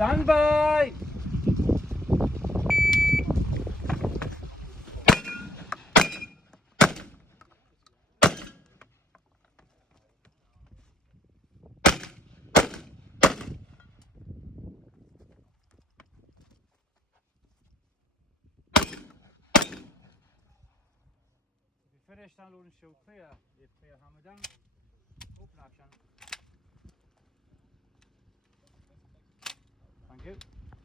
Stand by! Finished and loading show clear. You clear hammer down. Open action. Thank you.